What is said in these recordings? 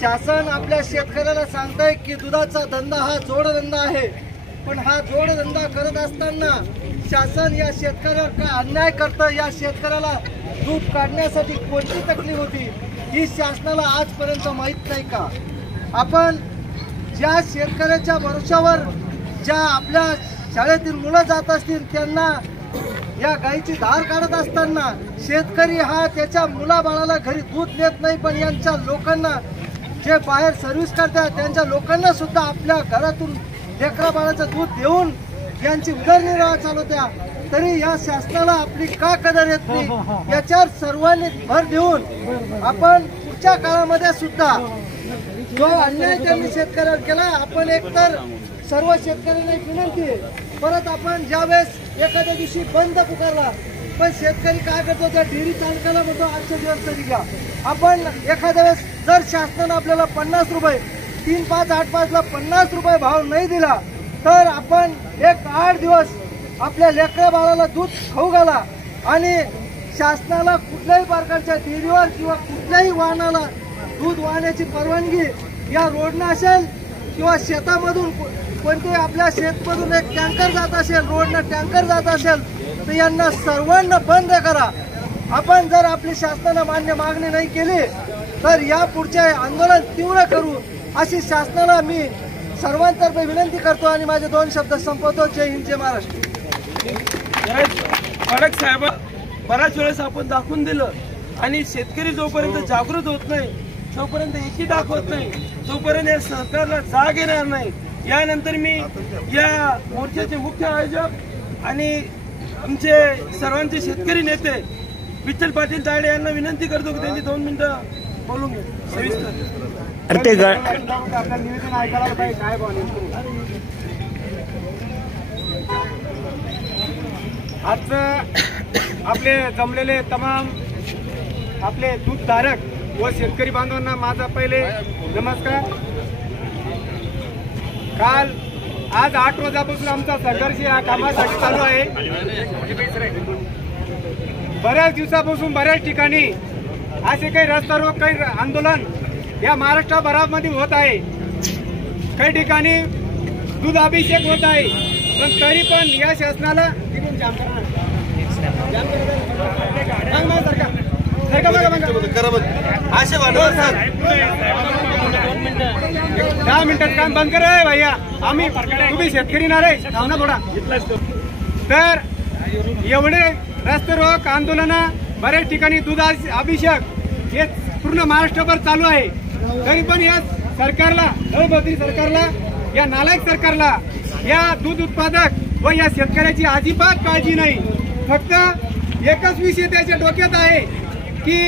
शासन आपल्या शेतकऱ्याला सांगताय की दुधाचा धंदा हा जोडधंदा आहे, पण हा जोडधंदा करत असताना शासन या शेतकऱ्यावर काय अन्याय करतं, या शेतकऱ्याला दूध काढण्यासाठी कोणती तकलीफ होती ही शासनाला आजपर्यंत माहीत नाही का? आपण ज्या शेतकऱ्याच्या भरोशावर ज्या आपल्या शाळेतील मुलं जात असतील त्यांना या गाईची धार काढत असताना शेतकरी हा त्याच्या मुलाबाळाला घरी दूध देत नाही, पण यांच्या लोकांना जे बाहेर सर्व्हिस करतात त्यांच्या लोकांना सुद्धा आपल्या घरातून लेकरा बाळाचं दूध देऊन यांची उदरनिर्वाह चालवत्या, तरी या शासनाला आपली का कदर येत नाही याच्यावर सर्वांनी भर देऊन आपण पुढच्या काळामध्ये सुद्धा जो अन्याय त्यांनी शेतकऱ्यावर केला, आपण एकतर सर्व शेतकऱ्यांना एक विनंती आहे, परत आपण ज्यावेळेस एखाद्या दिवशी बंद पुकारला पण शेतकरी काय करतो त्या डेअरी चालकाला म्हणतो आजच्या दिवस तरी घ्या. आपण एखाद्या वेळेस जर शासनानं आपल्याला 50 रुपये 3, 5, 8, 5 ला 50 रुपये भाव नाही दिला तर आपण एक 8 दिवस आपल्या लेकरा बाळाला दूध खाऊ घाला आणि शासनाला कुठल्याही प्रकारच्या डेअरीवर किंवा कुठल्याही वाहनाला दूध वाहण्याची परवानगी या रोडनं असेल किंवा शेतामधून कोणते आपल्या शेतमधून एक टँकर जात असेल, रोडनं टँकर जात असेल तर यांना सर्वांना बंद करा. आपण जर आपली शासनाला मान्य मागणी नाही केली तर या पुढचे आंदोलन तीव्र करू अशी शासनाला मी सर्वांतर्फे विनंती करतो आणि माझे 2 शब्द संपवतो. जय हिंद, जय महाराष्ट्र. खडक साहेब बऱ्याच वेळेस आपण दाखवून दिलं आणि शेतकरी जोपर्यंत जागृत होत नाही, जोपर्यंत एकी दाखवत नाही, तोपर्यंत या सरकारला जाग येणार नाही. यानंतर मी या मोर्चाचे मुख्य आयोजक आणि आमचे सर्वांचे शेतकरी नेते विठ्ठल पाटील तायडे यांना विनंती करतो की त्यांनी 2 मिनिटं बोलून घे सविस्तर. आज आपले जमलेले तमाम आपले दूधधारक व शेतकरी बांधवांना माझा पहिले नमस्कार. आज 8 रोजापासून आमचा संघर्ष या कामासाठी चालू आहे. बऱ्याच दिवसापासून बऱ्याच ठिकाणी असे काही रस्ता रोक, काही आंदोलन या महाराष्ट्रभरामध्ये होत आहे. काही ठिकाणी दूध अभिषेक होत आहे, पण तरी पण या शासनाला दहा मिनिटात काम बंद कर भैया. आम्ही तुम्ही शेतकरी ना रे ना थोडा. तर एवढे रस्ते रोक आंदोलन बऱ्याच ठिकाणी दूध अभिषेक हे पूर्ण महाराष्ट्रभर चालू आहे. तरी पण या सरकारला, दळभद्री सरकारला, या नालायक सरकारला या दूध उत्पादक व या शेतकऱ्याची अजिबात काळजी नाही. फक्त एकच विषय त्याच्या डोक्यात आहे की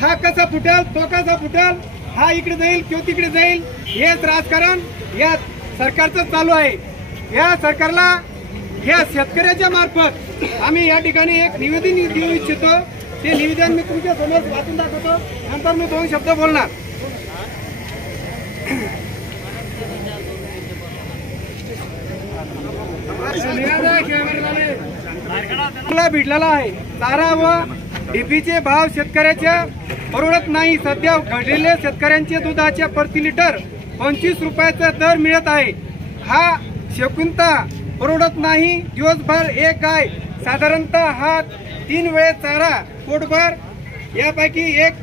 हा कसा फुटेल, तो कसा फुटेल, हा इकडे जाईल किंवा तिकडे जाईल, हेच राजकारण या सरकारचं चालू आहे. या सरकारला या शेतकऱ्याच्या मार्फत आम्ही या ठिकाणी एक निवेदन देऊ इच्छितो. ते निवेदन मी तुमच्या समोर वाचून दाखवतो, नंतर मी 2 शब्द बोलणार. भिडलेला आहे. चारा व डीपीचे भाव शेतकऱ्याच्या परवडत नाही. सध्या घडलेल्या शेतकऱ्यांचे दुधाच्या प्रति लिटर 25 रुपयाचा दर मिळत आहे. हा शेकुंता परवडत नाही. दिवसभर एक गाय साधारणतः हा 3 वेळेस चारा पोटभर, यापैकी 1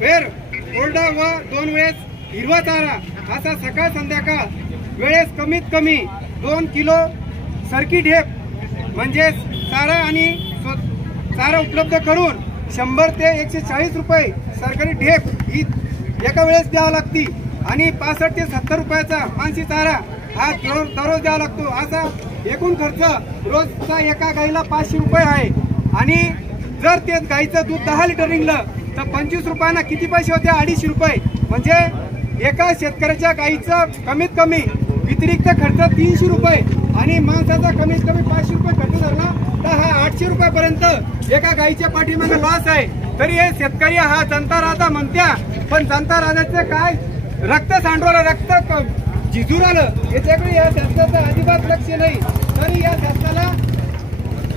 वेळ कोरडा व 2 वेळेस हिरवा चारा असा सकाळ संध्याकाळ वेळेस कमीत कमी 2 किलो सरकी ढेप म्हणजे चारा आणि चारा उपलब्ध करून 100 ते 140 रुपये सरकारी ढेप ही एका वेळेस द्यावा लागती आणि 65 ते 70 रुपयाचा मानसी चारा हा दररोज द्यावा लागतो. असा एकूण खर्च रोजचा एका गाईला 500 रुपये आहे. आणि जर ते गाईचं दूध 10 लिटर निघलं तर 25 रुपयांना किती पैसे होते? 250 रुपये. म्हणजे एका शेतकऱ्याच्या गाईचं कमीत कमी व्यतिरिक्त खर्च 300 रुपये आणि माणसाचा कमीत कमी 500 रुपये खर्च झाला तर हा 800 रुपयापर्यंत एका गाईच्या पाठीमागे लॉस आहे. तरी हे शेतकरी हा जनता राजा म्हणत्या, पण जनता राजाचं काय रक्त सांडवलं, रक्त झिजून आलं याच्याकडे या शासनाचं अजिबात लक्ष नाही. तरी या शासनाला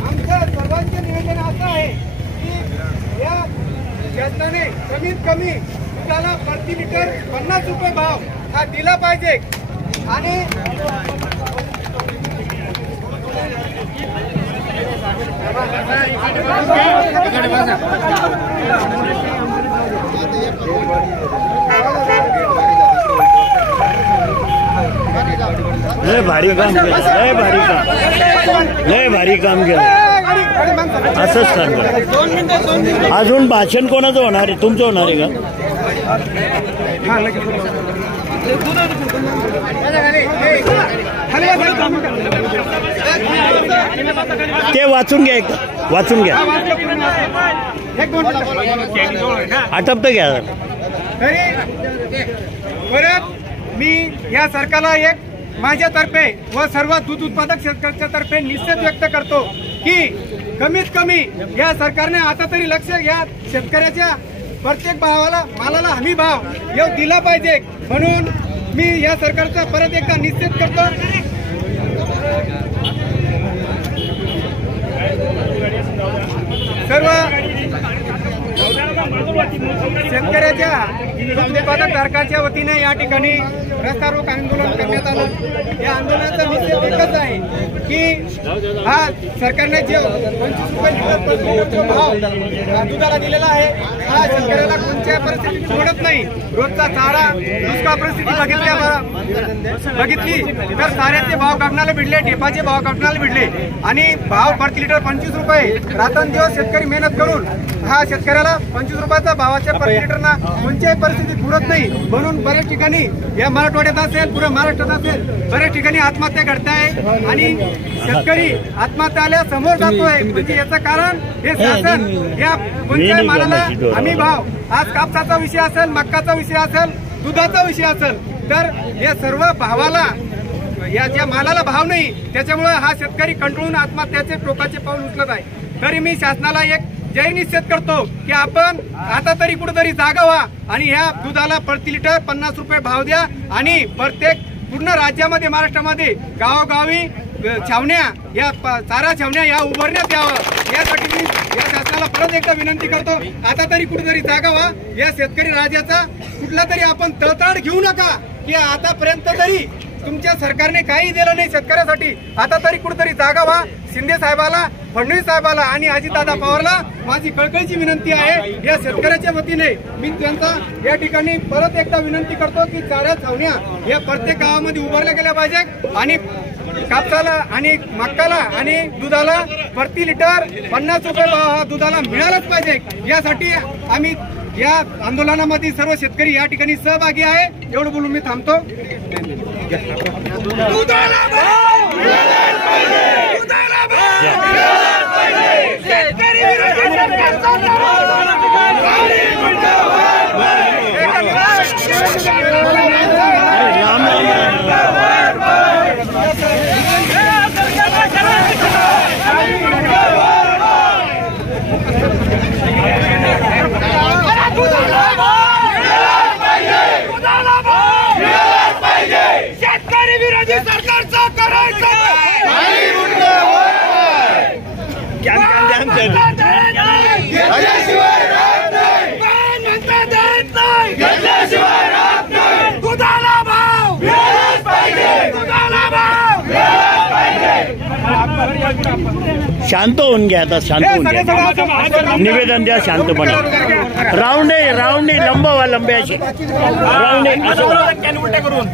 आमचं सर्वांचे निवेदन असं आहे की या शासनाने कमीत कमी दुधाला प्रति लिटर 50 रुपये भाव हा दिला पाहिजे. आणि लय भारी काम केलं, लय भारी काम केलं. असंच सांगा. अजून भाषण कोणाचं होणार आहे? तुमचं होणार आहे का? ते वाचून घ्या, एकदा वाचून घ्या. आटपतं घ्या. परत मी या सरकारला एक माझ्यातर्फे व सर्व दूध उत्पादक शेतकऱ्यांच्या तर्फे निषेध व्यक्त करतो की कमीत कमी या सरकारने आता तरी लक्ष या शेतकऱ्याच्या प्रत्येक मालाला हमी भाव येऊ दिला पाहिजे. म्हणून मी या सरकारचा परत एकदा निषेध करतो. सर्व शेतकऱ्याच्या दूध उत्पादक धारकाच्या वतीने या ठिकाणी रस्ता रोक आंदोलन करण्यात आलं. या आंदोलनाचा निषेध एकच आहे की हा सरकारने जे 25 रुपये प्रति लिटरचा भाव दुधाला दिलेला आहे हा शेतकऱ्याला कोणत्या परिस्थितीत सोडत नाही. रोजचा चारा दुष्काळ परिस्थिती बघितली तर चाऱ्याचे भाव कापणाला भिडले, ढेपाचे भाव कापणाला भिडले आणि भाव प्रति लिटर 25 रुपये. रात्रंदिवस शेतकरी मेहनत करून हा शेतकऱ्याला 25 रुपयाचा भावाच्या प्रति लिटरना कोणत्याही परिस्थितीत पुरत नाही. म्हणून बऱ्याच ठिकाणी या मराठवाड्यात असेल, पुऱ्या महाराष्ट्रात असेल, बऱ्याच ठिकाणी आत्महत्या घडताय आणि शेतकरी आत्महत्या आल्या समोर जातोय. म्हणजे याचं कारण हे शासन या कोणत्याही मालाला हमी भाव, आज कापसाचा विषय असेल, मक्काचा विषय असेल, दुधाचा विषय असेल, तर या सर्व भावाला या ज्या मालाला भाव नाही त्याच्यामुळे हा शेतकरी कंटाळून आत्महत्याचे टोकाचे पाऊल उचलत आहे. तरी मी शासनाला एक जय निषेध करतो की आपण आता तरी कुठेतरी जागा व्हा आणि ह्या दुधाला प्रति लिटर 50 रुपये भाव द्या आणि प्रत्येक पूर्ण राज्यामध्ये महाराष्ट्रामध्ये गावोगावी छावण्या या चारा छावण्या या उभारण्यात यावं. यासाठी मी या शासनाला परत एकदा विनंती करतो, आता तरी कुठेतरी जागा व्हा. या शेतकरी राजाचा कुठला तरी आपण तळतळ घेऊ नका की आतापर्यंत तरी तुमच्या सरकारने काही दिलं नाही शेतकऱ्यासाठी. आता तरी कुठेतरी जागा व्हा. शिंदे साहेबाला, फडणवीस साहेबाला आणि अजितदादा पवारला माझी कळकळीची विनंती आहे. या शेतकऱ्याच्या वतीने मी त्यांचा या ठिकाणी परत एकदा विनंती करतो की चारा छावण्या या प्रत्येक गावामध्ये उभारल्या गेल्या पाहिजे आणि कापसाला आणि मक्काला आणि दुधाला प्रति लिटर 50 रुपये भाव हा दुधाला मिळालाच पाहिजे. यासाठी आम्ही या आंदोलनामध्ये सर्व शेतकरी या ठिकाणी सहभागी आहे. एवढं बोलून मी थांबतो. शेतकरी विरोधी सरकारचा करायचं दुधाला भाव, दुधाला भाव. शांत होऊन घ्या, आता शांत होऊन घ्या. निवेदन द्या शांतपणे. राऊंड आहे लंब व्हा, लंब्याची राऊंड आहे असं उलट्या करून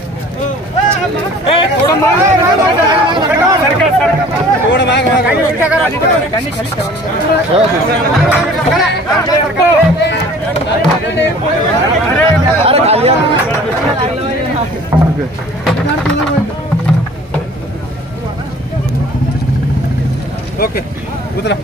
ओके उतरा.